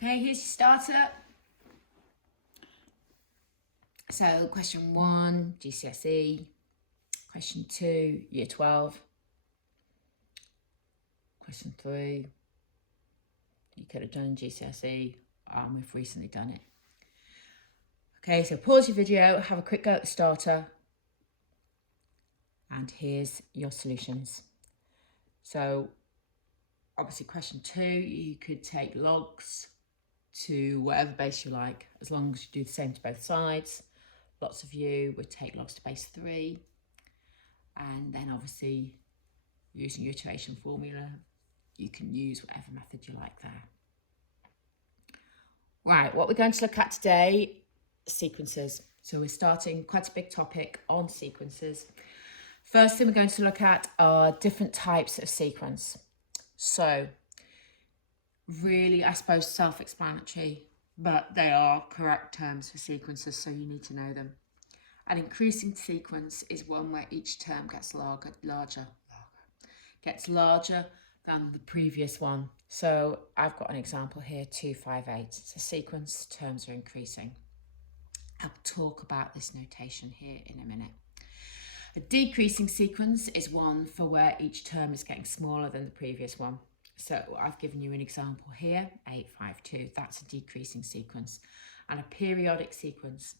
Okay, here's your starter. So question 1, GCSE. Question 2, Year 12. Question 3, you could have done GCSE. We've recently done it. Okay, so pause your video, have a quick go at the starter, and here's your solutions. So obviously question 2, you could take logs to whatever base you like, as long as you do the same to both sides. Lots of you would take logs to base 3, and then obviously using your iteration formula, you can use whatever method you like there. Right, what we're going to look at today, sequences. So we're starting quite a big topic on sequences. First thing we're going to look at are different types of sequence. So really, I suppose, self-explanatory, but they are correct terms for sequences, so you need to know them. An increasing sequence is one where each term gets larger than the previous one. So I've got an example here, 258. It's a sequence, terms are increasing. I'll talk about this notation here in a minute. A decreasing sequence is one for where each term is getting smaller than the previous one. So I've given you an example here, 852, that's a decreasing sequence. And a periodic sequence.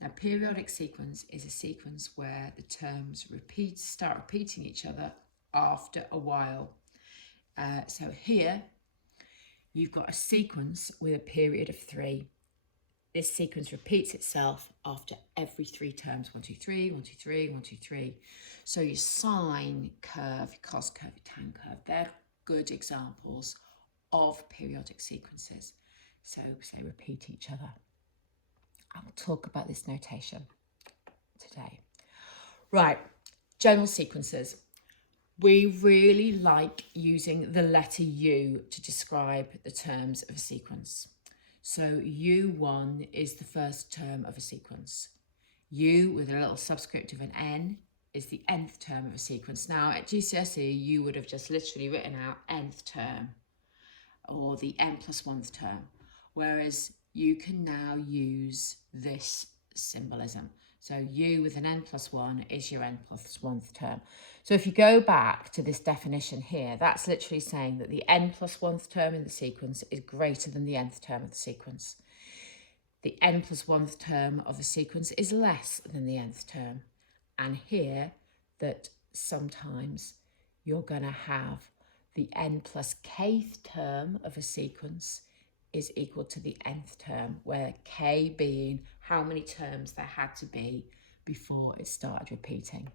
Now, periodic sequence is a sequence where the terms start repeating each other after a while. So here, you've got a sequence with a period of 3. This sequence repeats itself after every 3 terms, 1, 2, 3, 1, 2, 3, 1, 2, 3. So your sine curve, your cos curve, your tan curve, they're good examples of periodic sequences. So they repeat each other. I will talk about this notation today. Right, general sequences. We really like using the letter U to describe the terms of a sequence. So U1 is the first term of a sequence. U with a little subscript of an N is the nth term of a sequence. Now at GCSE, you would have just literally written out nth term or the n plus 1th term, whereas you can now use this symbolism. So U with an n plus 1 is your n plus 1th term. So if you go back to this definition here, that's literally saying that the n plus 1th term in the sequence is greater than the nth term of the sequence. The n plus 1th term of a sequence is less than the nth term. And here that sometimes you're going to have the n plus kth term of a sequence is equal to the nth term, where k being how many terms there had to be before it started repeating.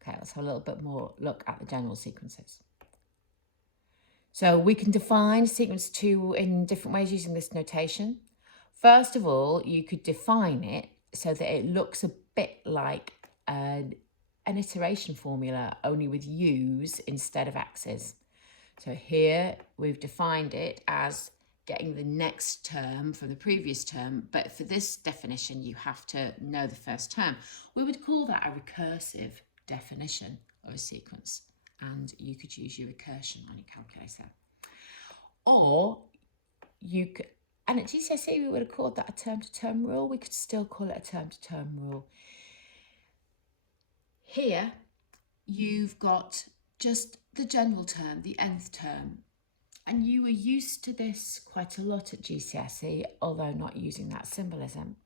Okay, let's have a little bit more look at the general sequences. So we can define sequence 2 in different ways using this notation. First of all, you could define it so that it looks a bit like an iteration formula, only with u's instead of x's. So here we've defined it as getting the next term from the previous term, but for this definition, you have to know the first term. We would call that a recursive definition of a sequence, and you could use your recursion on your calculator. Or you could, and at GCSE, we would have called that a term-to-term rule. We could still call it a term-to-term rule. Here, you've got just the general term, the nth term. And you were used to this quite a lot at GCSE, although not using that symbolism.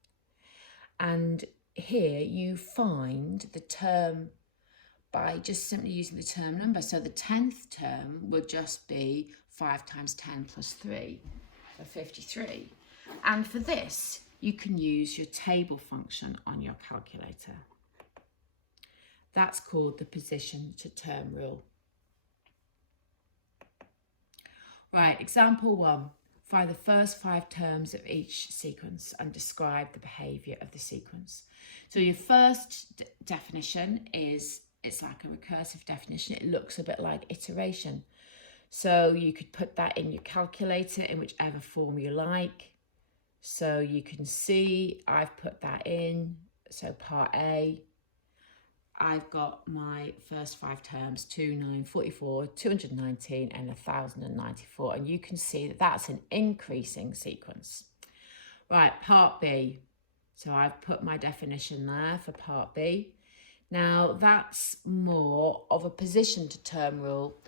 And here you find the term by just simply using the term number. So the 10th term would just be 5 times 10 plus 3, so 53. And for this, you can use your table function on your calculator. That's called the position to term rule. Right, example 1. Find the first 5 terms of each sequence and describe the behaviour of the sequence. So your first definition is, it's like a recursive definition. It looks a bit like iteration. So you could put that in your calculator in whichever form you like. So you can see I've put that in. So part A, I've got my first 5 terms, 2, 9, 44, 219 and 1094. And you can see that that's an increasing sequence. Right, part B. So I've put my definition there for part B. Now that's more of a position to term rule.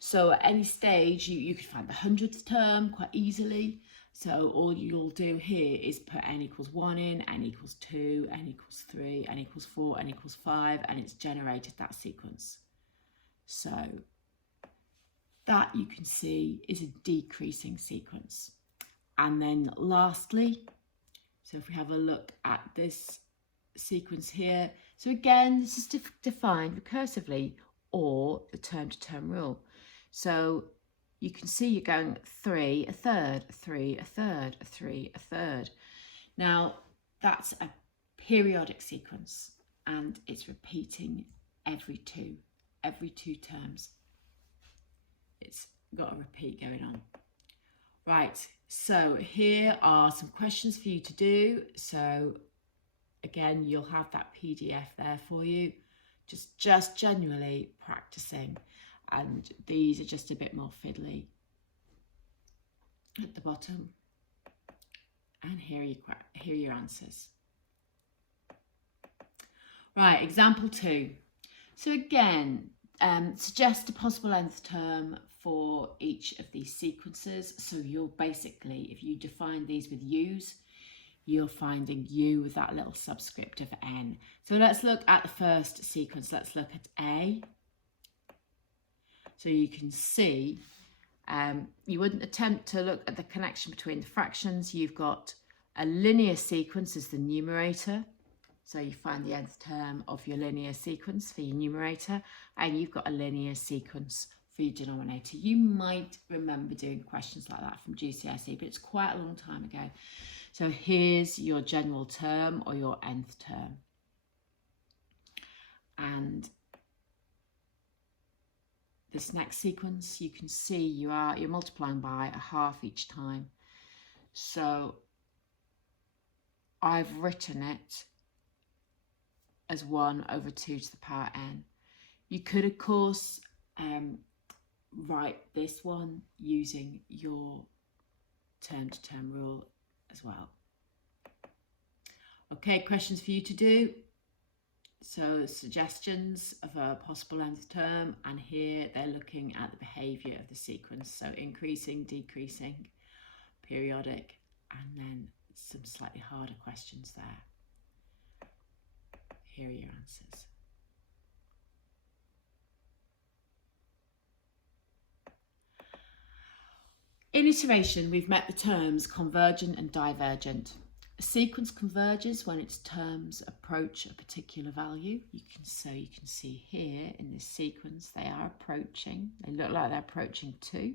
So at any stage, you could find the 100th term quite easily. So all you'll do here is put n equals 1 in, n equals 2, n equals 3, n equals 4, n equals 5, and it's generated that sequence. So that you can see is a decreasing sequence. And then lastly, so if we have a look at this sequence here, so again, this is defined recursively or the term to term rule. So you can see you're going 3, a third, 3, a third, 3, a third. Now that's a periodic sequence and it's repeating every two terms. It's got a repeat going on. Right, so here are some questions for you to do. So again, you'll have that PDF there for you. Just genuinely practicing. And these are just a bit more fiddly at the bottom. And here are your answers. Right, example 2. So again, suggest a possible nth term for each of these sequences. So you'll basically, if you define these with u's, you're finding u with that little subscript of n. So let's look at the first sequence. Let's look at A. So you can see, you wouldn't attempt to look at the connection between the fractions. You've got a linear sequence as the numerator. So you find the nth term of your linear sequence for your numerator, and you've got a linear sequence for your denominator. You might remember doing questions like that from GCSE, but it's quite a long time ago. So here's your general term or your nth term. And this next sequence, you can see you're multiplying by a half each time. So I've written it as 1 over 2 to the power n. You could, of course, write this one using your term to term rule as well. Okay, questions for you to do. So suggestions of a possible nth term, and here they're looking at the behaviour of the sequence. So increasing, decreasing, periodic, and then some slightly harder questions there. Here are your answers. In iteration, we've met the terms convergent and divergent. A sequence converges when its terms approach a particular value. You can see here in this sequence they are approaching. They look like they're approaching 2. A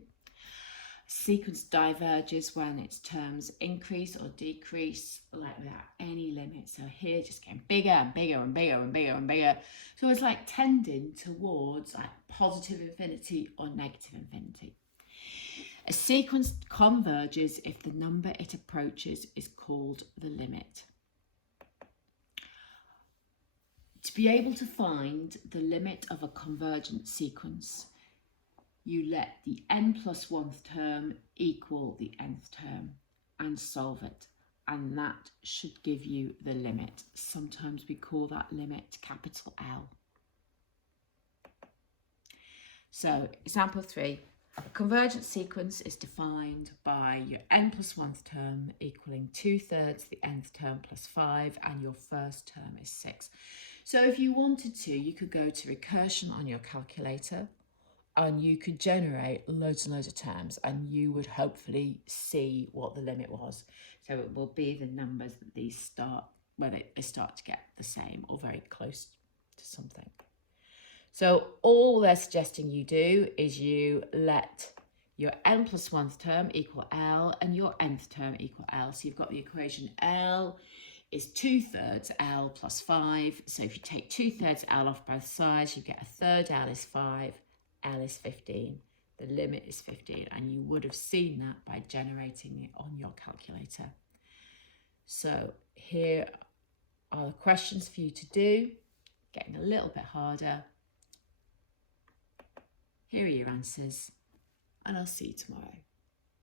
sequence diverges when its terms increase or decrease, like without any limit. So here, just getting bigger and bigger and bigger and bigger and bigger. So it's like tending towards like positive infinity or negative infinity. A sequence converges if the number it approaches is called the limit. To be able to find the limit of a convergent sequence, you let the n plus 1th term equal the nth term and solve it. And that should give you the limit. Sometimes we call that limit capital L. So example 3. A convergent sequence is defined by your n plus 1th term equaling 2/3 the nth term plus 5, and your first term is 6. So if you wanted to, you could go to recursion on your calculator and you could generate loads and loads of terms, and you would hopefully see what the limit was. So it will be the numbers that these start, where they start to get the same or very close to something. So all they're suggesting you do is you let your n plus 1th term equal L and your nth term equal L. So you've got the equation L is 2/3 L plus 5. So if you take 2/3 L off both sides, you get a third L is 5, L is 15. The limit is 15, and you would have seen that by generating it on your calculator. So here are the questions for you to do. getting a little bit harder. Here are your answers, and I'll see you tomorrow.